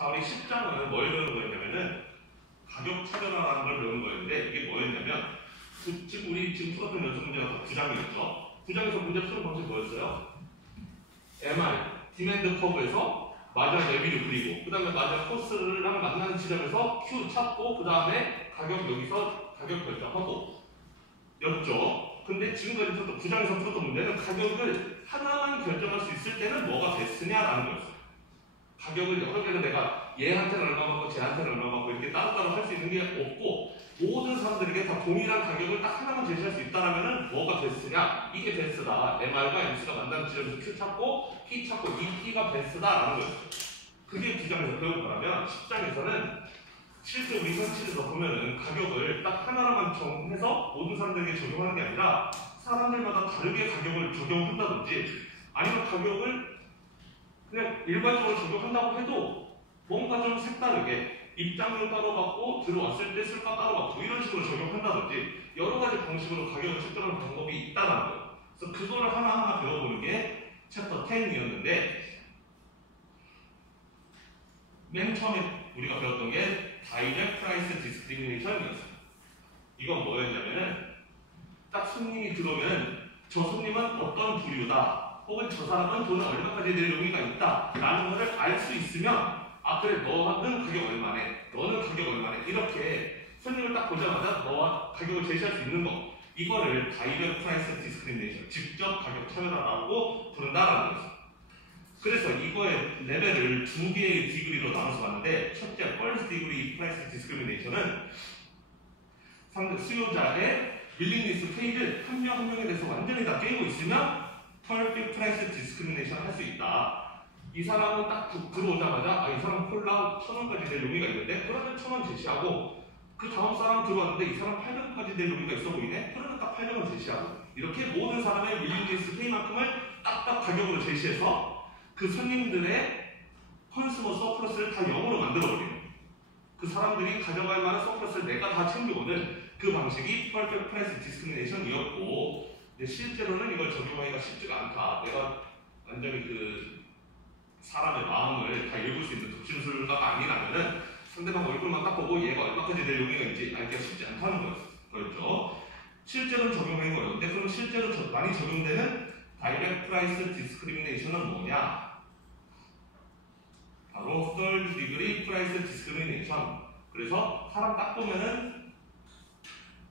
자, 우리 10장은 뭘 배우는 거였냐면은 가격 차별화라는 걸 배우는 거였는데 이게 뭐였냐면 지금 우리 지금 풀었던 연습 문제가 9장이었죠. 9장에서 문제 푸는 방식이 뭐였어요? MR, 디맨드 커브에서 마지막 내비를 그리고 그 다음에 마지막 코스랑 만나는 지점에서 Q 찾고 그 다음에 가격 여기서 가격 결정하고 였죠. 근데 지금까지 풀었던 9장에서 풀었던 문제는 가격을 하나만 결정할 수 있을 때는 뭐가 베스트냐라는 거였어요. 가격을 여러 개를 내가 얘한테는 얼마 받고 쟤한테는 얼마 받고 이렇게 따로따로 할 수 있는 게 없고 모든 사람들에게 다 동일한 가격을 딱 하나만 제시할 수 있다면 뭐가 베스트냐? 이게 베스트다. MR과 MC가 만나는 지점에서 Q 찾고 P 찾고 이 P가 베스트다라는 거였어요. 그게 9장에서 배운 거라면 10장에서는 실제 우리 현실에서 보면은 가격을 딱 하나로만 정해서 모든 사람들에게 적용하는 게 아니라 사람들마다 다르게 가격을 적용한다든지 아니면 가격을 그냥 일반적으로 적용한다고 해도 뭔가 좀 색다르게 입장료 따로 받고 들어왔을 때 술값 따로 받고 이런 식으로 적용한다든지 여러 가지 방식으로 가격을 측정하는 방법이 있다는 거예요. 그래서 그거를 하나하나 배워보는 게 챕터 10이었는데 맨 처음에 우리가 배웠던 게 다이렉트 프라이스 디스크리미네이션이었어요. 이건 뭐였냐면은 딱 손님이 들어오면 저 손님은 어떤 부류다 혹은 저 사람은 돈을 얼마까지 낼 용의가 있다 라는 것을 알 수 있으면 아 그래 너는 가격 얼마네 너는 가격 얼마네 이렇게 손님을 딱 보자마자 너와 가격을 제시할 수 있는 거 이거를 다이렉트 프라이스 디스크리미네이션 직접 가격 차별화라고 부른다라는 거였어요. 그래서 이거의 레벨을 두 개의 디그리로 나눠서 봤는데 첫째 first degree price discrimination은 수요자의 윌링리스 페이를 한 명 한 명에 대해서 완전히 다 깨고 있으면 perfect price discrimination 할 수 있다. 이 사람은 딱 들어오자마자 이 사람 콜라 1,000원까지 낼 용의가 있는데 그러면 1,000원 제시하고 그 다음 사람 들어왔는데 이 사람 800원까지 낼 용의가 있어 보이네? 그러면 딱 800원 제시하고 이렇게 모든 사람의 윌링리스 페이만큼을 딱딱 가격으로 제시해서 그 손님들의 컨슈머 서플러스를 다 0으로 만들어버리는 그 사람들이 가져갈 만한 서플러스를 내가 다 챙겨오는 그 방식이 perfect price discrimination이었고 실제로는 이걸 적용하기가 쉽지가 않다. 내가 완전히 그 사람의 마음을 다 읽을 수 있는 독심술가가 아니라면은 상대방 얼굴만 딱 보고 얘가 얼마까지 낼 용의가 있는지 알기가 쉽지 않다는 거였죠. 실제로는 적용하는 거였는데 그럼 실제로 많이 적용되는 다이렉트 프라이스 디스크리미네이션은 뭐냐? 바로 third degree price discrimination. 그래서 사람 딱 보면은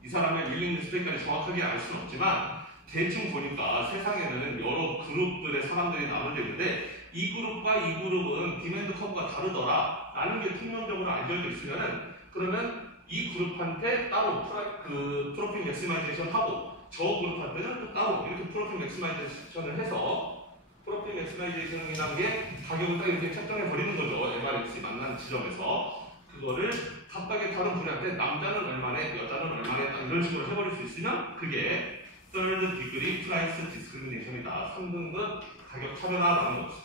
이 사람의 윌링리스 페이까지 정확하게 알 수는 없지만 대충 보니까 세상에는 여러 그룹들의 사람들이 나눠져 있는데 이 그룹과 이 그룹은 디맨드 커브가 다르더라 라는 게 투명적으로 알려져 있으면은 그러면 이 그룹한테 따로 프로핏 맥시마이제이션 하고 저 그룹한테는 또 따로 이렇게 프로핏 맥시마이제이션을 해서 프로핏 맥시마이제이션이라는 게 가격을 딱 이렇게 책정해 버리는 거죠. MRX 만난 지점에서 그거를 각각의 다른 분야한테 남자는 얼마네 여자는 얼마네 딱 이런 식으로 해버릴 수 있으면 그게 third degree price discrimination이다. 3등급 가격 차별화라는 거죠.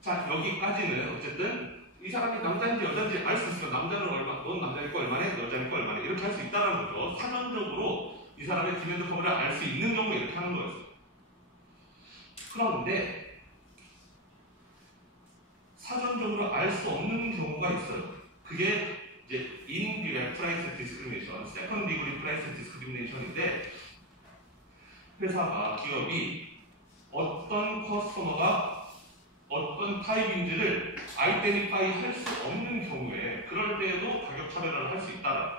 자 여기까지는 어쨌든 이 사람이 남자인지 여자인지 알 수 있으면 남자는 얼마, 넌 남자니까 얼마네, 여자니까 얼마네 이렇게 할 수 있다는 거죠. 사전적으로 이 사람의 디맨드 커브를 알 수 있는 경우에 이렇게 하는 거였어요. 그런데 사전적으로 알 수 없는 경우가 있어요. 그게 이제 indirect price discrimination, second degree price discrimination인데 회사가 기업이 어떤 커스터머가 어떤 타입인지를 아이덴티파이 할 수 없는 경우에 그럴 때에도 가격 차별화를 할 수 있다.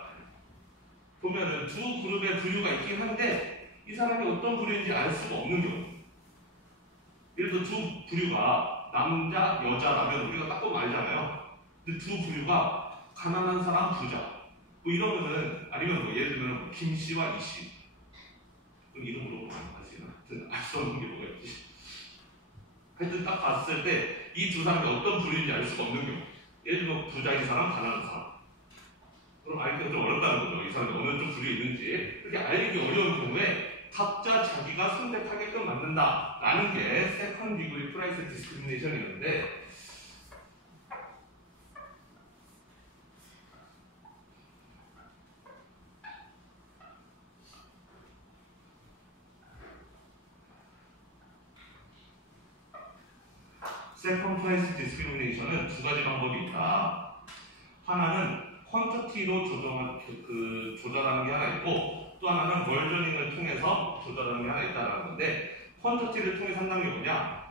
보면은 두 그룹의 부류가 있긴 한데 이 사람이 어떤 부류인지 알 수가 없는 경우. 예를 들어 두 부류가 남자, 여자라면 우리가 딱 보면 알잖아요. 근데 두 부류가 가난한 사람, 부자. 뭐 이러면은 아니면 뭐 예를 들면 김 씨와 이 씨. 그럼 이름으로 알 수 있나? 하여튼 알 수 없는 게 뭐가 있지. 하여튼 딱 봤을 때 이 두 사람이 어떤 부류인지 알 수가 없는 경우. 예를 들면 부자인 사람, 가난한 사람. 그럼 알기가 좀 어렵다는 거죠. 이 사람이 어느 쪽 부류에 있는지. 그렇게 알기 어려운 경우에 각자 자기가 선택하게끔 만든다라는 게 second degree price discrimination이었는데 세컨드 프라이스 디스크리미네이션은 두 가지 방법이 있다. 하나는 퀀터티로 조절하는 게 하나 있고, 또 하나는 멀저닝을 통해서 조절하는 게 하나 있다는 건데, 퀀터티를 통해서 한다는 게 뭐냐?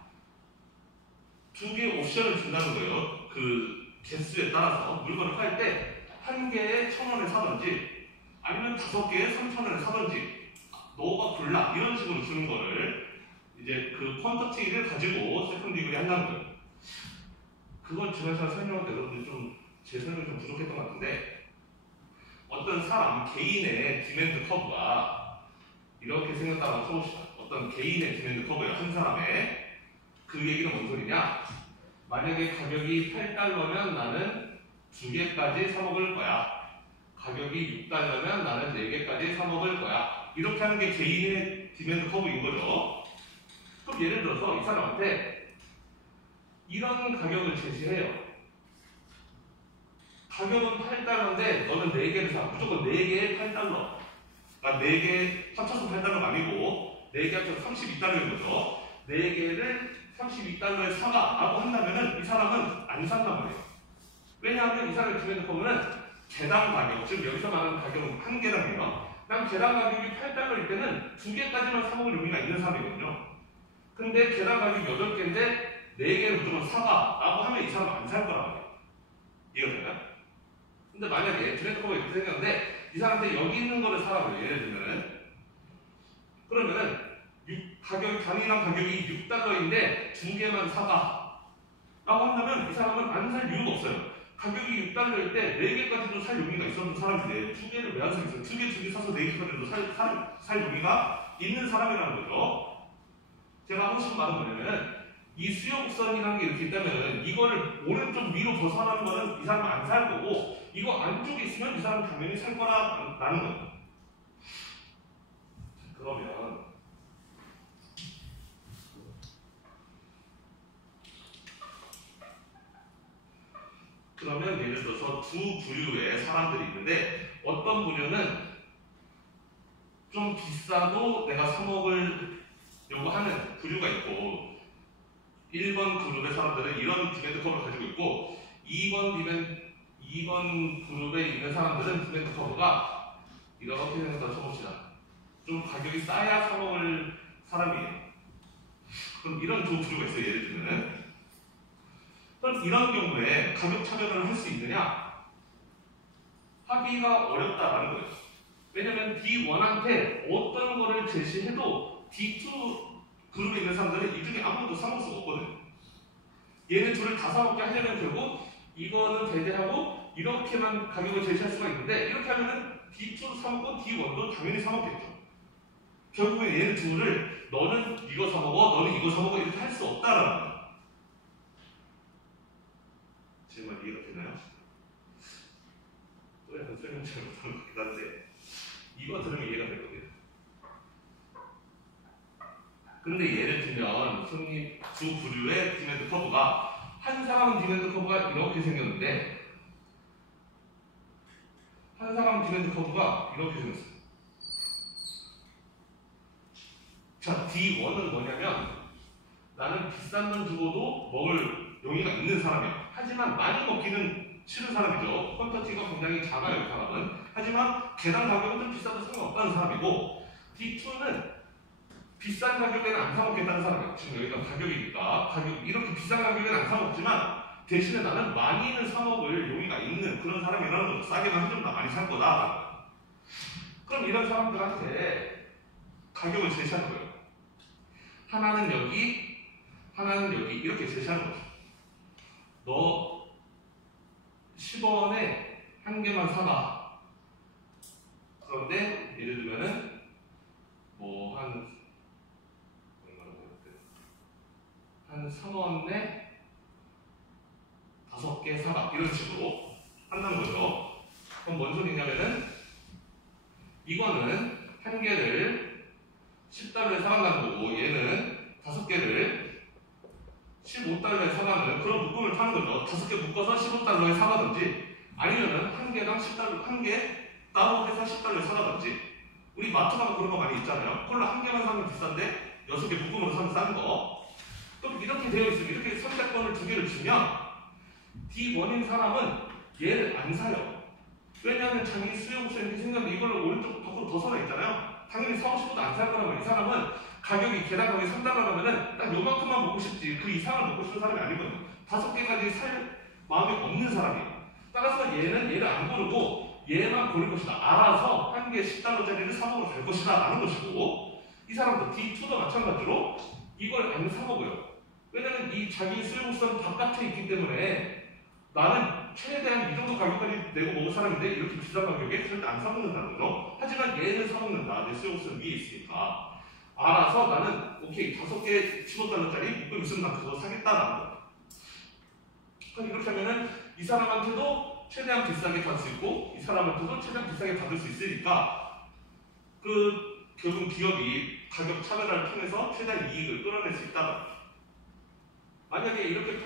두 개의 옵션을 준다는 거예요. 그 개수에 따라서 물건을 팔 때 한 개에 1,000원에 사든지 아니면 5개에 3,000원에 사든지 너가 골라 이런 식으로 주는 거를 이제 그 퀀터티를 가지고 세컨드 디그리 한다는 거예요. 그건 제가 설명할 때 여러분들 제 설명이 좀 부족했던 것 같은데, 어떤 사람 개인의 디맨드 커브가 이렇게 생겼다고 쳐봅시다. 어떤 개인의 디맨드 커브예요. 한 사람의. 그 얘기는 뭔 소리냐? 만약에 가격이 $8면 나는 2개까지 사 먹을 거야. 가격이 $6면 나는 4개까지 사 먹을 거야. 이렇게 하는 게 개인의 디맨드 커브인 거죠. 그럼 예를 들어서 이 사람한테 이런 가격을 제시해요. 가격은 $8인데 너는 4개를 사. 무조건 4개에 $8. 그러니까 4개 합쳐서 $8가 아니고 4개 합쳐서 $32인 거죠. 4개를 $32에 사가 라고 한다면은 이 사람은 안 산단 말이에요. 왜냐하면 이 사람의 디맨드 커브는 개당 가격, 즉 여기서 말하는 가격은 한 개당이에요. 난 개당 가격이 $8일 때는 2개까지만 사먹을 의미가 있는 사람이거든요. 근데 개당 가격이 8개인데 4개를 무조건 사가 라고 하면 이 사람은 안 살 거란 말이에요. 이해가 되나요? 근데 만약에 디맨드 커브가 이렇게 생겼는데 이 사람한테 여기 있는 거를 사라고 해요. 예를 들면은 그러면은 단위당 가격이 $6인데 2개만 사가 라고 한다면 이 사람은 안 살 이유가 없어요. 가격이 $6일 때 4개까지도 살 용의가 있었던 사람인데 2개를 왜 안 사겠어요? 2개 사서 4개까지도 살 용의가 있는 사람이라는 거죠. 제가 하고 싶은 말은 뭐냐면 이 수요 곡선이라는 게 이렇게 있다면 이거를 오른쪽 위로 벗어나는 거는 이 사람은 안 살 거고, 이거 안쪽에 있으면 이 사람은 당연히 살 거라는 거예요. 그러면 예를 들어서 두 부류의 사람들이 있는데, 어떤 부류는 좀 비싸도 내가 사 먹으려고 하는 부류가 있고, 1번 그룹의 사람들은 이런 디맨드 커브를 가지고 있고, 2번 그룹에 있는 사람들은 디맨드 커브가 이렇게 생겼다고 쳐봅시다. 좀 가격이 싸야 사 먹을 사람이에요. 그럼 이런 두 부류가 있어요. 예를 들면 그럼 이런 경우에 가격 차별을 할 수 있느냐? 하기가 어렵다라는 거예요. 왜냐면 D1한테 어떤 거를 제시해도 D2 그룹에 있는 사람들은 이 중에 아무것도 사먹을 수가 없거든요. 얘네 둘을 다 사먹게 하려면 결국 이거는 배제하고 이렇게만 가격을 제시할 수가 있는데, 이렇게 하면은 D2도 사먹고 D1도 당연히 사먹겠죠. 결국엔 얘네 둘을 너는 이거 사먹어, 너는 이거 사먹어 이렇게 할 수 없다라는 거예요. 지금 이해가 되나요? 또 약간 설명 잘 못한 것 같긴 한데 이거 들으면 이해가 되거든요. 근데 예를 들면 손님 두 부류의 디맨드 커브가, 한 사람은 디맨드 커브가 이렇게 생겼는데 한 사람 디맨드 커브가 이렇게 생겼어요. 자, D1은 뭐냐면 나는 비싼 돈 주고도 먹을 용의가 있는 사람이야. 하지만 많이 먹기는 싫은 사람이죠. 퀀터티가 굉장히 작아요, 이 사람은. 하지만 개당 가격은 좀 비싸도 상관없다는 사람이고, D2는 비싼 가격에는 안 사먹겠다는 사람이에요. 지금 여기가 가격이니까 이렇게 비싼 가격에는 안 사먹지만 대신에 나는 많이는 사먹을 용의가 있는 그런 사람이라는 거죠. 싸게만 한 점 더 많이 살 거다. 그럼 이런 사람들한테 가격을 제시하는 거예요. 하나는 여기, 하나는 여기 이렇게 제시하는 거죠. 너 10원에 한 개만 사가. 그런데 예를 들면은 뭐 한 3원에 5개 사가. 이런 식으로 한다는 거죠. 그럼 뭔 소리냐면은 이거는 한 개를 $10에 사간다는 거고, 얘는 5개를 $15에 사가는 그런 묶음을 타는 거죠. 5개 묶어서 $15에 사가든지, 아니면은 한 개당 $10, 한 개 따로 해서 $10에 사가든지. 우리 마트 가면 그런 거 많이 있잖아요. 콜라 한 개만 사면 비싼데 6개 묶음으로 사면 싼 거. 그럼 이렇게 되어 있으면 이렇게 선택권을 두 개를 주면 D1인 사람은 얘를 안 사요. 왜냐하면 자기 수요구성이 생겼는데 이걸 오른쪽 밖으로 더 사나 있잖아요. 당연히 사고 싶어도 안 살 거라고. 이 사람은 가격이 계단 가격이 3달러 가면은 딱 요만큼만 먹고 싶지 그 이상을 먹고 싶은 사람이 아니거든요. 5개까지 살 마음이 없는 사람이에요. 따라서 얘는 얘를 안 고르고 얘만 고를 것이다. 알아서 한 개 10달러짜리를 사 먹으러 갈 것이다 라는 것이고, 이 사람도 D2도 마찬가지로 이걸 안 사 먹어요. 왜냐면 이 자기 수요구성 바깥에 있기 때문에 나는 최대한 이 정도 가격까지 내고 먹을 사람인데 이렇게 비싼 가격에 절대 안 사 먹는다는 거죠. 하지만 얘는 사 먹는다. 내 수요구성 위에 있으니까. 알아서 나는 오케이 5개 15달러짜리 묶음 있으면 난 그거 사겠다라는 거예요. 그럼 이렇게 하면은 이 사람한테도 최대한 비싸게 받을 수 있고 이 사람한테도 최대한 비싸게 받을 수 있으니까 결국 기업이 가격 차별화를 통해서 최대한 이익을 끌어낼 수 있다. 만약에 이렇게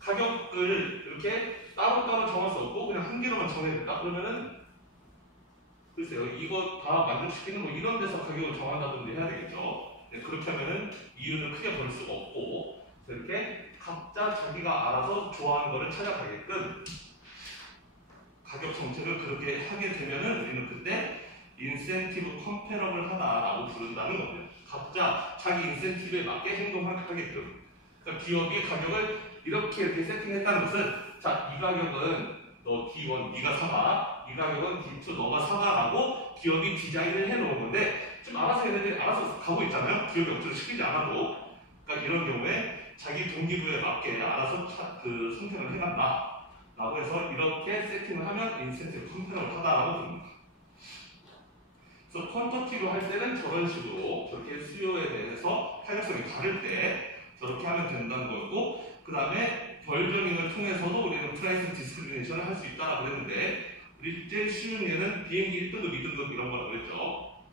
가격을 이렇게 따로따로 정할 수 없고 그냥 한 개로만 정해야 된다? 그러면은 글쎄요, 이거 다 만족시키는 뭐 이런 데서 가격을 정한다든지 해야 되겠죠. 네, 그렇게 하면은 이윤을 크게 벌 수가 없고 이렇게 각자 자기가 알아서 좋아하는 거를 찾아가게끔 가격 정책을 그렇게 하게 되면은 우리는 그때 인센티브 컴패러블 하다라고 부른다는 겁니다. 각자 자기 인센티브에 맞게 행동하게끔. 그러니까 기업이 가격을 이렇게 세팅했다는 것은 자, 이 가격은 너 D1 네가 사가, 이 가격은 D2 너가 사가라고 기업이 디자인을 해놓은 건데 좀 알아서 얘네들이 알아서 가고 있잖아요. 기업이 억지로 시키지 않아도. 그러니까 이런 경우에 자기 동기부여에 맞게 알아서 선택을 해간다 라고 해서 이렇게 세팅을 하면 인센티브 컴패러블 하다라고 부릅니다. 그래서 퀀터티로 할 때는 저런 식으로 저렇게 수요에 대해서 타격성이 다를 때 저렇게 하면 된다는 거고, 그 다음에 벌저닝을 통해서도 우리는 프라이스 디스크리미네이션을 할 수 있다라고 했는데, 우리 제일 쉬운 예는 비행기 1등급, 2등급 이런 거라고 했죠.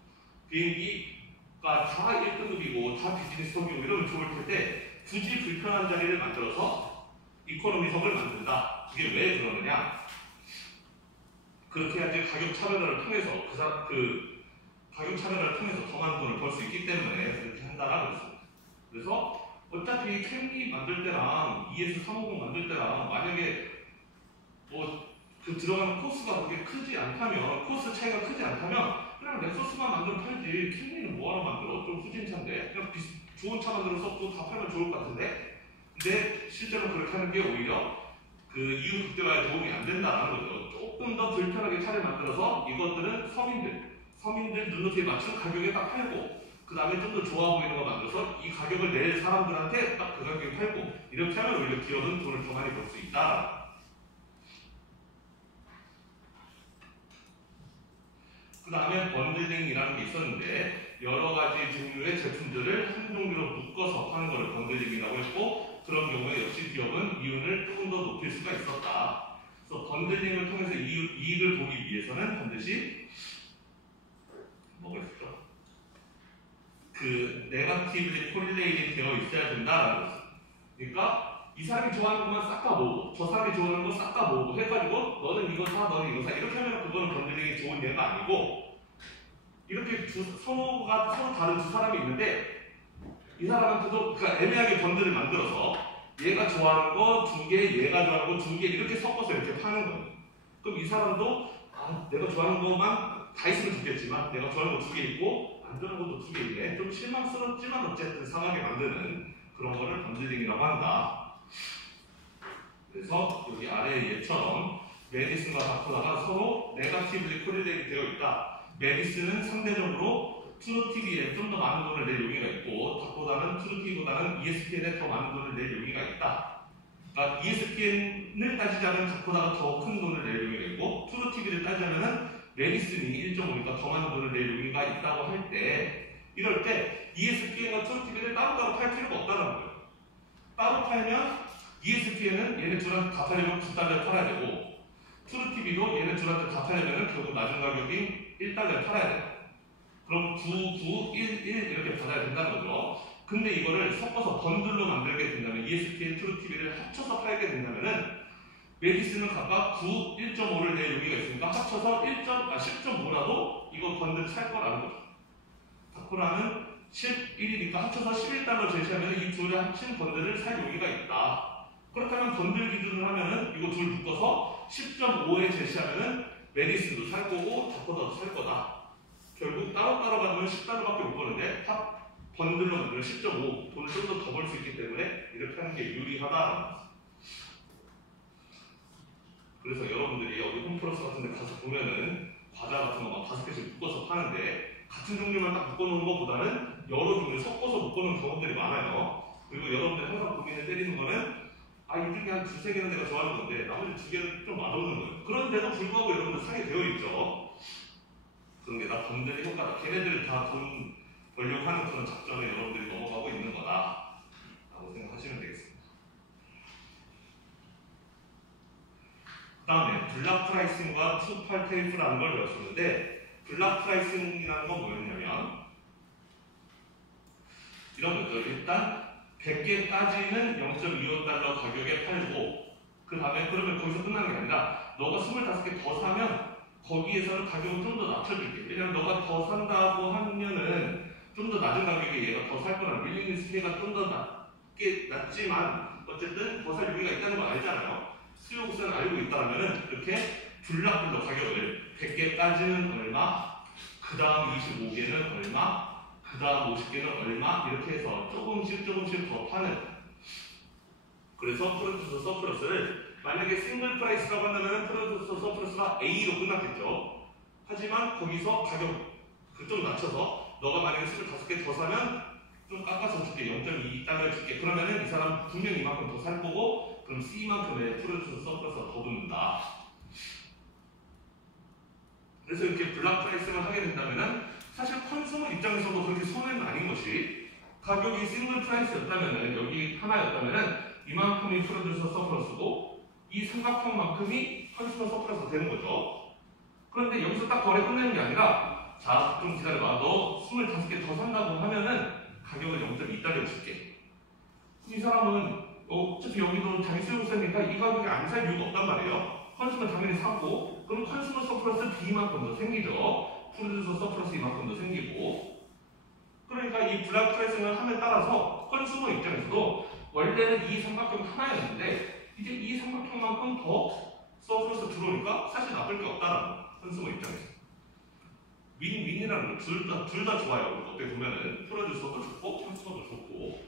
비행기가 다 1등급이고 다 비즈니스석이고 이러면 좋을 텐데 굳이 불편한 자리를 만들어서 이코노미석을 만든다. 이게 왜 그러느냐? 그렇게 해야지 가격 차별화를 통해서 가격 차별화를 통해서 더 많은 돈을 벌 수 있기 때문에 그렇게 한다라고 했습니다. 그래서 어차피 캠리 만들 때랑 ES350 만들 때랑 만약에 그 들어가는 코스가 그렇게 크지 않다면, 코스 차이가 크지 않다면 그냥 렉서스만 만들면 팔지. 캠리는 뭐하러 만들어? 좀 후진차인데 그냥 좋은 차 만들어서 또 다 팔면 좋을 것 같은데, 근데 실제로 그렇게 하는 게 오히려 그 이후 극대화에 도움이 안 된다는 거죠. 조금 더 불편하게 차를 만들어서 이것들은 서민들 눈높이에 맞춘 가격에 딱 팔고, 그 다음에 좀 더 좋아 보이는 거 만들어서 이 가격을 낼 사람들한테 딱 그 가격에 팔고, 이렇게 하면 오히려 기업은 돈을 더 많이 벌 수 있다. 그 다음에 번들링이라는 게 있었는데 여러 가지 종류의 제품들을 한 종류로 묶어서 파는 것을 번들링이라고 했고, 그런 경우에 역시 기업은 이윤을 조금 더 높일 수가 있었다. 그래서 번들링을 통해서 이익을 보기 위해서는 반드시 뭐가 있었죠? 그 네거티브리 콜레이팅이 되어 있어야 된다라는 거죠. 그러니까 이 사람이 좋아하는 것만 싹 다 모으고 저 사람이 좋아하는 거 싹 다 모으고 해가지고 너는 이거 사, 너는 이거 사 이렇게 하면 그거는 번들링이 좋은 예가 아니고, 이렇게 서로 다른 두 사람이 있는데 이 사람한테도 그러니까 애매하게 번들을 만들어서 얘가 좋아하는 거 2개, 얘가 좋아하는 거 2개 이렇게 섞어서 이렇게 파는 거예요. 그럼 이 사람도 내가 좋아하는 것만 다 있으면 좋겠지만 내가 좋아하는 거 2개 있고 안 좋아하는 것도 2개 있네. 좀 실망스럽지만 어쨌든 상하게 만드는 그런 거를 번들링이라고 한다. 그래서 여기 아래 예처럼 메디슨과 다코다가 서로 네거티브리 콜레이팅이 되어 있다. 메디슨은 상대적으로 트루티비에 좀 더 많은 돈을 낼 용의가 있고, 다코다는 트루티보다는 ESPN에 더 많은 돈을 낼 용의가 있다. 그러니까 ESPN을 따지자면 다코다가 더 큰 돈을 낼 용의가 있고, 트루티비를 따지자면 메디슨이 1.5니까 더 많은 돈을 낼 용의가 있다고 할 때, 이럴 때 ESPN과 트루티비를 따로따로 팔 필요가 없다는 거예요. 따로 팔면 ESPN은 얘네 둘한테 다 팔려면 9달러에 팔아야 되고, 트루티비도 얘네 둘한테 다 팔려면 결국 낮은 가격인 1달러에 팔아야 돼요. 그럼 9, 9, 1, 1 이렇게 받아야 된다는 거죠. 근데 이거를 섞어서 번들로 만들게 된다면, ESPN, 트루티비를 합쳐서 팔게 된다면은 메디슨은 각각 9, 1.5를 낼 용의가 있으니까 합쳐서 10.5라도 이거 번들 살 거라는 거죠. 다코라는 11이니까 합쳐서 11달러 제시하면 이 둘의 합친 번들을 살 용의가 있다. 그렇다면 번들 기준을 하면은 이거 둘 묶어서 10.5에 제시하면은 메디슨도 살 거고 다코다도 살 거다. 결국 따로따로 받으면 10달러밖에 못 버는데 합 번들로 만들면 10.5 돈을 좀 더 벌 수 있기 때문에 이렇게 하는 게 유리하다. 그래서 여러분들이 여기 홈플러스 같은 데 가서 보면은 과자 같은 거 막 5개씩 묶어서 파는데 같은 종류만 딱 묶어놓은 것보다는 여러 종류 섞어서 묶어놓은 경우들이 많아요. 그리고 여러분들이 항상 고민을 때리는 거는 이 중에 한 2-3개는 내가 좋아하는 건데 나머지 2개는 좀 맛없는 거예요. 그런데도 불구하고 여러분들 사게 되어 있죠. 그런 게 다 번들의 효과다. 걔네들 다 돈 벌려고 하는 그런 작전에 여러분들이 넘어가고 있는 거다 라고 생각하시면 되겠습니다. 그 다음에 블락 프라이싱과 투팔 테이프라는 걸 배웠었는데 블락 프라이싱이라는 건 뭐였냐면 이런 거죠. 일단 100개까지는 0.25달러 가격에 팔고 그 다음에 그러면 거기서 끝나는 게 아니라 너가 25개 더 사면 거기에서는 가격을 좀 더 낮춰줄게. 왜냐면 너가 더 산다고 하면은 좀 더 낮은 가격에 얘가 더 살 거라는 윌링리스가 좀 더 낮지만 어쨌든 더 살 용의가 있다는 걸 알잖아요. 수요 우선을 알고 있다면 이렇게 블락별로 가격을 100개까지는 얼마, 그 다음 25개는 얼마, 그 다음 50개는 얼마 이렇게 해서 조금씩 더 파는. 그래서 프로듀서 서플러스를 만약에 싱글 프라이스라고 한다면 프로듀서 서플러스가 A로 끝났겠죠. 하지만 거기서 가격 좀 낮춰서 너가 만약에 25개 더 사면 좀 깎아서 줄게. 0.2달러 줄게. 그러면은 이 사람 분명히 이만큼 더 살 거고 그럼 C만큼의 프로듀서 서플러스가 더 붙는다. 그래서 이렇게 블락 프라이싱을 하게 된다면은 사실 컨슈머 입장에서도 그렇게 손해는 아닌 것이 가격이 싱글 프라이스였다면은 여기 하나였다면은 이만큼이 프로듀서 서플러스고 이 삼각형만큼이 컨슈머 서플러스가 되는 거죠. 그런데 여기서 딱 거래 끝내는 게 아니라 자, 좀 기다려봐. 너 25개 더 산다고 하면은 가격을 0.2달러 줄게. 이 사람은 어차피 여기도 자기 수요구세니까 이 가격에 안 살 이유가 없단 말이에요. 컨슈머 당연히 사고 그럼 컨슈머 서플러스 B만큼 더 생기죠. 프로듀서 서플러스 이만큼 더 생기고. 그러니까 이 블락 프라이싱을 함에 따라서 컨슈머 입장에서도 원래는 이 삼각형 하나였는데 이제 이 삼각형만큼 더 서플러스 들어오니까 사실 나쁠 게 없다라는 거. 컨슈머 입장에서. 윈윈이라는 거 둘 다 좋아요. 어떻게 보면은 프로듀서도 좋고 컨슈머도 좋고.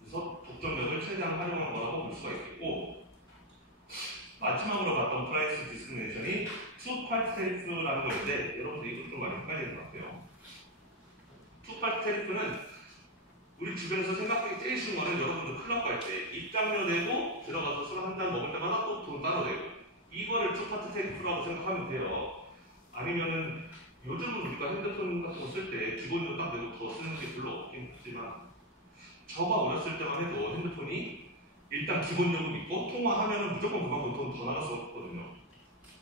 그래서 독점력을 최대한 활용한 거라고 볼 수가 있겠고 마지막으로 봤던 프라이스 디스크리미네이션이 투파트 테리프라는 거인데 여러분들 이거 좀 많이 헷갈리는 것 같아요. 투파트 테리프는 우리 주변에서 생각하기 제일 쉬운 거는 여러분들 클럽 갈 때 입장료 내고 들어가서 술 한 잔 먹을 때마다 또 돈 따로 내고 이거를 투파트 테리프라고 생각하면 돼요. 아니면은 요즘은 우리가 핸드폰 같은 거 쓸 때 기본료로 딱 내고 더 쓰는 게 별로 없긴 하지만 저가 어렸을 때만 해도 핸드폰이 일단 기본요금 있고 통화하면은 무조건 그만큼 돈 더 나갔었거든요.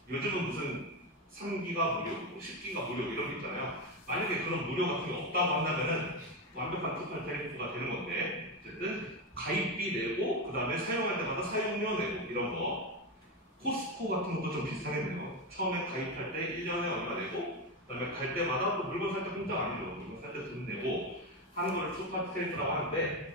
요즘은 무슨 3기가 무료, 10기가 무료 이런 게 있잖아요. 만약에 그런 무료 같은 게 없다고 한다면은 완벽한 투팔 테리프가 되는 건데 어쨌든 가입비 내고 그 다음에 사용할 때마다 사용료 내고 이런 거 코스코 같은 것도 좀 비슷하겠네요. 처음에 가입할 때 1년에 얼마 내고 그 다음에 갈 때마다 또 물건 살 때 공짜 아니죠. 물건 살 때 돈 내고 하는 걸 투파트 테리프라고 하는데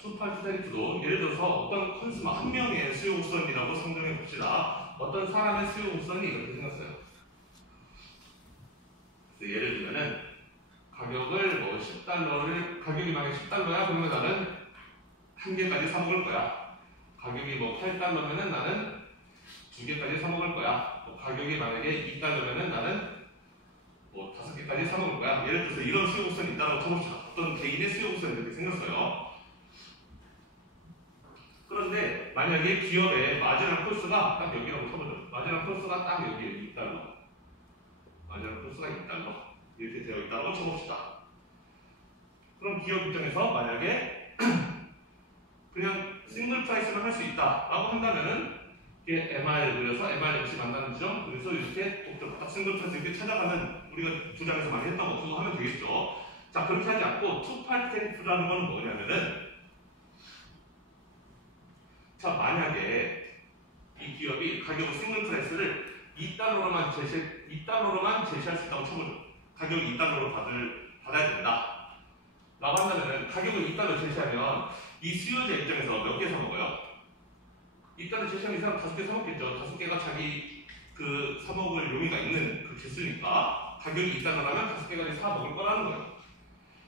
투파트 테리프도 예를 들어서 어떤 컨슈머 한 명의 수요 우선이라고 상정해 봅시다. 어떤 사람의 수요 우선이 이렇게 생겼어요. 그래서 예를 들면은 가격을 뭐 10달러를 가격이 만약에 10달러야 그러면 나는 한 개까지 사 먹을 거야. 가격이 뭐 8달러면은 나는 2개까지 사 먹을 거야. 뭐 가격이 만약에 2달러면은 나는 뭐 5개까지 사 먹을 거야. 예를 들어서 이런 수요 우선이 있다고 쳐봅시다. 어떤 개인의 수요 우선이 이렇게 생겼어요. 그런데 만약에 기업의 마지막 코스가 딱 여기라고 쳐보죠. 마지막 코스가 딱 여기에 2달러. 마지막 코스가 2달러. 이렇게 되어 있다고 쳐봅시다. 그럼 기업 입장에서 만약에 그냥 싱글 프라이스만 할 수 있다라고 한다면은 이게 MR 그래서 MR 역시 만나는 지점 그래서 이렇게 딱 싱글파트 이렇게 찾아가면 우리가 부장에서 많이 했던 거 그거 하면 되겠죠. 자 그렇게 하지 않고 투파트 테리프라는 건 뭐냐면은 자 만약에 이 기업이 가격을 싱글 프라이스를 2달러로만 제시할 수 있다고 쳐보죠. 가격이 2달러로 받아야 된다. 라고 한다면은 가격을 2달러 제시하면 이 수요자 입장에서 몇 개 사먹어요? 2달러 제시하면 이 사람 5개 사먹겠죠. 5개가 자기 그 사먹을 용의가 있는 그 개수니까 가격이 2달러라면 5개가 사먹을 거라는 거예요.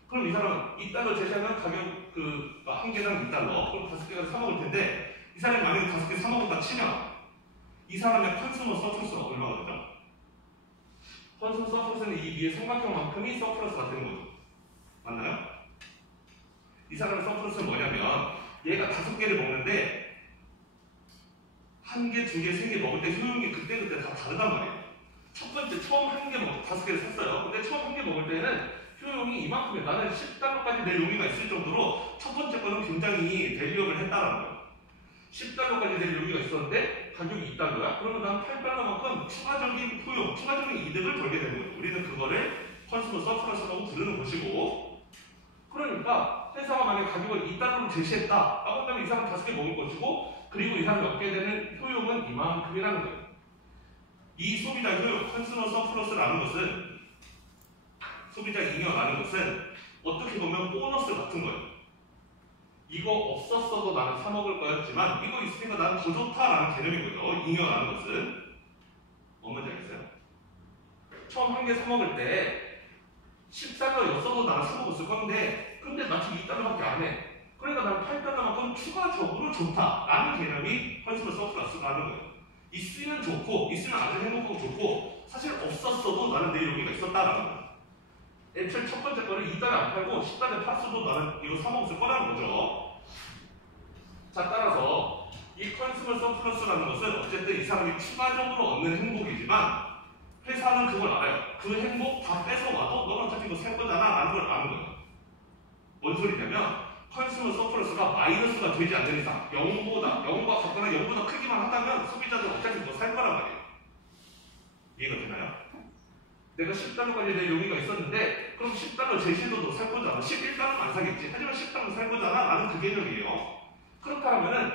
그럼 이 사람은 2달러 제시하면 가격 그 한 개당 2달러 그럼 5개가 사먹을 텐데 이 사람이 만약에 5개 사먹었다 치면 이 사람의 컨슈머 서플러스가 얼마가 되죠? 컨슈머 서플러스는 이 위에 삼각형만큼이 서플러스가 되는 거죠. 맞나요? 이 사람의 서플러스는 뭐냐면 얘가 5개를 먹는데 1개, 2개, 3개 먹을 때 효용이 그때그때 다 다르단 말이에요. 첫 번째 처음 1개 먹 5개를 샀어요. 근데 처음 1개 먹을 때는 효용이 이만큼이에요. 나는 10달러까지 낼 용의가 있을 정도로 첫 번째 거는 굉장히 밸류업을 했다라는 거예요. 10달러까지 낼 용의가 있었는데 가격이 2달러야? 그러면 난 8달러만큼 추가적인 효용, 추가적인 이득을 벌게 되는 거예요. 우리는 그거를 컨슈머 서플러스라고 부르는 것이고 그러니까 회사가 만약에 가격을 2달러로 제시했다 라고 한다면 이 사람 5개 먹을 것이고 그리고 이 사람이 얻게 되는 효용은 이만큼이라는 거예요. 이 소비자 효용, 컨슈머 서플러스라는 것은 소비자 잉여라는 것은 어떻게 보면 보너스 같은 거예요. 이거 없었어도 나는 사 먹을 거였지만 이거 있으니까 나는 더 좋다라는 개념인 거죠. 잉여라는 것은 뭔지 알겠어요? 처음 1개 사 먹을 때 10달러였어도 나는 사 먹었을 건데 근데 마치 2달러밖에 안 해. 그러니까 나는 8달러만큼 추가적으로 좋다라는 개념이 컨슈머 서플러스라는 거예요. 있으면 좋고 있으면 아주 행복하고 좋고 사실 없었어도 나는 내 용의가 있었다라는 거예요. 애초에 첫 번째 거를 2달러 안 팔고 10달러에 팔았어도 나는 이거 사 먹었을 거라는 거죠. 자 따라서 이 컨슈머 서플러스라는 것은 어쨌든 이 사람이 추가적으로 얻는 행복이지만 회사는 그걸 알아요. 그 행복 다 뺏어와도 너는 어차피 이거 살 거잖아 라는 걸 아는 거예요. 뭔 소리냐면 컨슈머 서플러스가 마이너스가 되지 않는 이상 0과 같거나 0보다 크기만 한다면 소비자들은 어차피 그거 살 거란 말이에요. 이해가 되나요? 내가 10달러까지 내 용의가 있었는데 그럼 10달러 제시해도 너 살 거잖아. 11달러는 안 사겠지. 하지만 10달러 살 거잖아 라는 그 개념이에요. 그렇다면은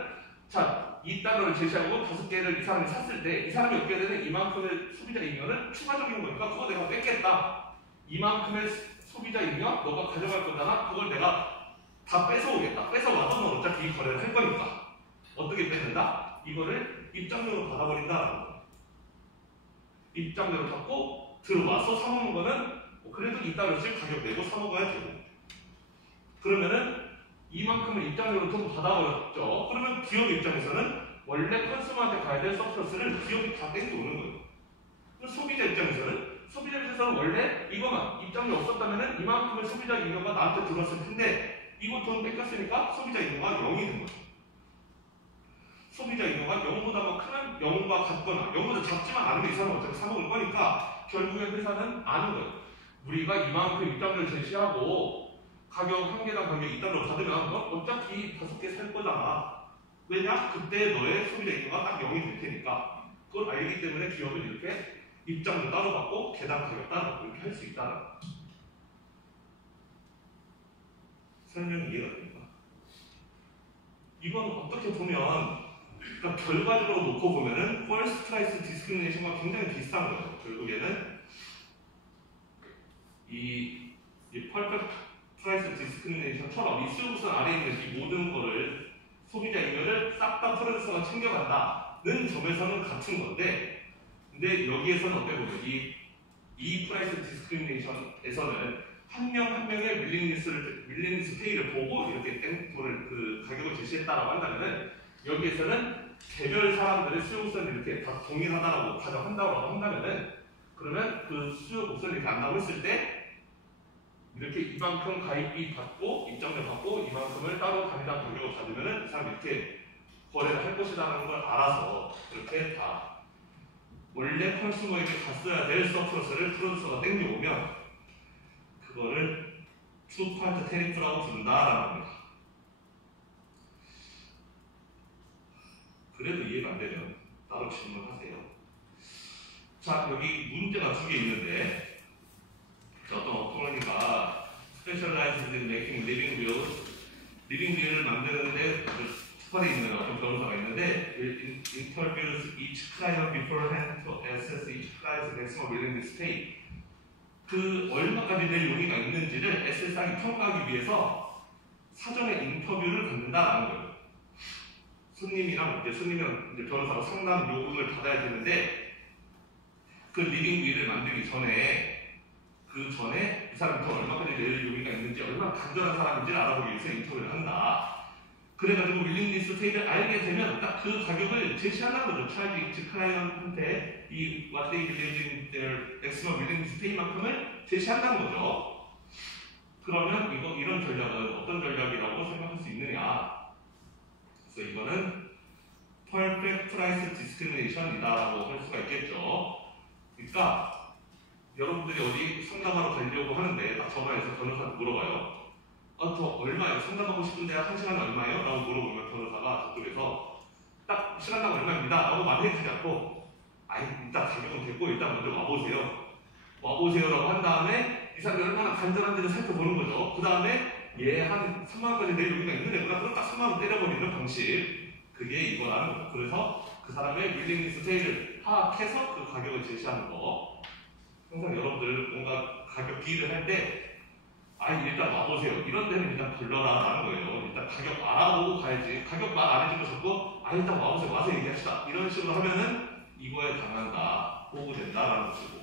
자 2달러를 제시하고 5개를 이 사람이 샀을 때 이 사람이 얻게 되는 이만큼의 소비자 잉여는 추가적인 거니까 그거 내가 뺏겠다. 이만큼의 소비자 잉여 너가 가져갈 거잖아. 그걸 내가 다 뺏어오겠다. 뺏어와도 너 어차피 이 거래를 할 거니까. 어떻게 뺏는다? 이거를 입장료로 받아버린다. 입장료로 받고 들어와서 사먹는 거는 그래도 2달러씩 가격 내고 사먹어야 되고 그러면은 이만큼을 입장료로 좀 받아버렸죠. 그러면 기업 입장에서는 원래 컨슈머한테 가야 될 서플러스를 기업이 다 땡겨오는 거예요. 소비자 입장에서는 원래 이거만 입장료 없었다면은 이만큼의 소비자 잉여가 나한테 들어왔을 텐데 이거 돈 뺏겼으니까 소비자 잉여가 0이 된 거예요. 소비자 잉여가 0보다 큰 0과 같거나 0보다 작지만 않으면 이 사람은 어차피 사먹을 거니까 결국에 회사는 아는 거예요. 우리가 이만큼 입장료를 제시하고 가격 1개당 가격 2달러 받으면 너 어차피 5개 살 거잖아. 왜냐? 그때 너의 소비자 잉여가 딱 0이 될 테니까. 그걸 알기 때문에 기업은 이렇게 입장료 따로 받고 개당 가격 따로 받고 이렇게 할 수 있다는 거예요. 설명이 이해가 됩니까? 이건 어떻게 보면 그러니까 결과적으로 놓고 보면은 First Price Discrimination과 굉장히 비슷한 거예요. 결국에는 이 Perfect Price Discrimination처럼 이 수요구선 아래에 있는 이 모든 거를 소비자 잉여를 싹 다 프로듀서가 챙겨간다는 점에서는 같은 건데 근데 여기에서는 어떻게 보면 이 프라이스 디스크리미네이션에서는 한 명 한 명의 밀리니스 페이를 보고 이렇게 돈을 그 가격을 제시했다라고 한다면은 여기에서는 개별 사람들의 수요 곡선이 이렇게 다 동일하다라고 가정한다고 한다면은 그러면 그 수요 곡선이 이렇게 안 나왔을 때 이렇게 이만큼 가입비 받고 입장료 받고 이만큼을 따로 단위당 가격을 받으면은 이 사람이 이렇게 거래를 할 것이라는 걸 알아서 이렇게 다 원래 컨슈머에게 갔어야 될 서플러스를 프로듀서가 땡겨오면 그거를 투파트 테리프라고 부른다라는 겁니다. 그래도 이해가 안 되면 따로 질문하세요. 자, 여기 문제가 두 개 있는데 어떤 어머니가 Specialized in making living wills, living will을 만드는데 특화되어 있는 어떤 변호사가 있는데 interviews each client beforehand to assess each client's maximum willingness to pay. 그 얼마까지 낼 용의가 있는지를 SSR이 평가하기 위해서 사전에 인터뷰를 갖는다라는 거예요. 손님이랑 이제 변호사가 상담 요금을 받아야 되는데 그 리빙 윌을 만들기 전에 이 사람부터 얼마까지 낼 용의가 있는지 얼마나 간절한 사람인지를 알아보기 위해서 인터뷰를 한다. 그래가지고 윌링리스 페이를 알게 되면 딱 그 가격을 제시하는 거죠. 찰지 클라이언트한테 이 what they believe in their maximum willingness to pay만큼을 제시한다는 거죠. 그러면 이런 전략은 어떤 전략이라고 생각할 수 있느냐? 그래서 이거는 perfect price discrimination이다라고 할 수가 있겠죠. 그러니까 여러분들이 어디 상담하러 가려고 하는데 딱 전화해서 변호사한테 물어봐요. 저 얼마예요? 상담하고 싶은데 1시간에 얼마예요? 라고 물어보면 변호사가 저쪽에서 딱 시간당 얼마입니다 라고 말해주지 않고 일단 가격은 됐고 일단 먼저 와보세요 라고 한 다음에 이 사람이 얼마나 간절한지를 살펴보는 거죠. 그 다음에 얘 한 3만원까지 낼 용의가 있는 애구나. 그럼 딱 3만원 때려버리는 방식, 그게 이거라는 거죠. 그래서 그 사람의 윌링리스 페이를 파악해서 그 가격을 제시하는 거. 항상 여러분들 뭔가 가격 딜을 할 때 일단 와보세요. 이런 데는 일단 걸러라라는 거예요. 일단 가격 알아보고 가야지. 가격 말 안 해주고 자꾸 일단 와보세요. 와서 얘기합시다. 이런 식으로 하면은 이거에 당한다, 보고된다라는 것이고.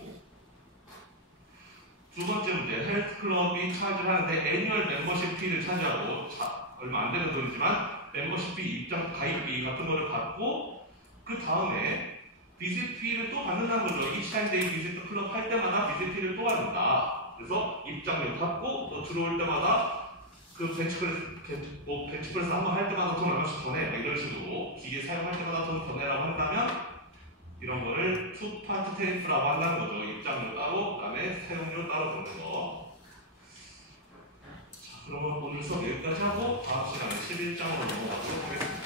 두 번째 문제, 헬스클럽이 차지를 하는데 애니얼 멤버십 피를 차지하고 얼마 안 되는 돈이지만 멤버십 피, 입장 가입비 같은 거를 받고 그 다음에 비sit 피를 또 받는다는 거죠. each time they visit the club 할 때마다 비sit 피를 또 받는다. 그래서 입장료 받고 또 들어올 때마다 그 벤치프레스 한번 할 때마다 돈 얼마씩 더 내. 이런 식으로 기계 사용할 때마다 돈 더 내라고 한다면 이런 거를 투 파트 테이프라고 한다는 거죠. 입장료 따로, 그 다음에 사용료 따로 받는 거. 자, 그러면 오늘 수업 여기까지 하고 다음 시간에 11장으로 넘어가도록 하겠습니다.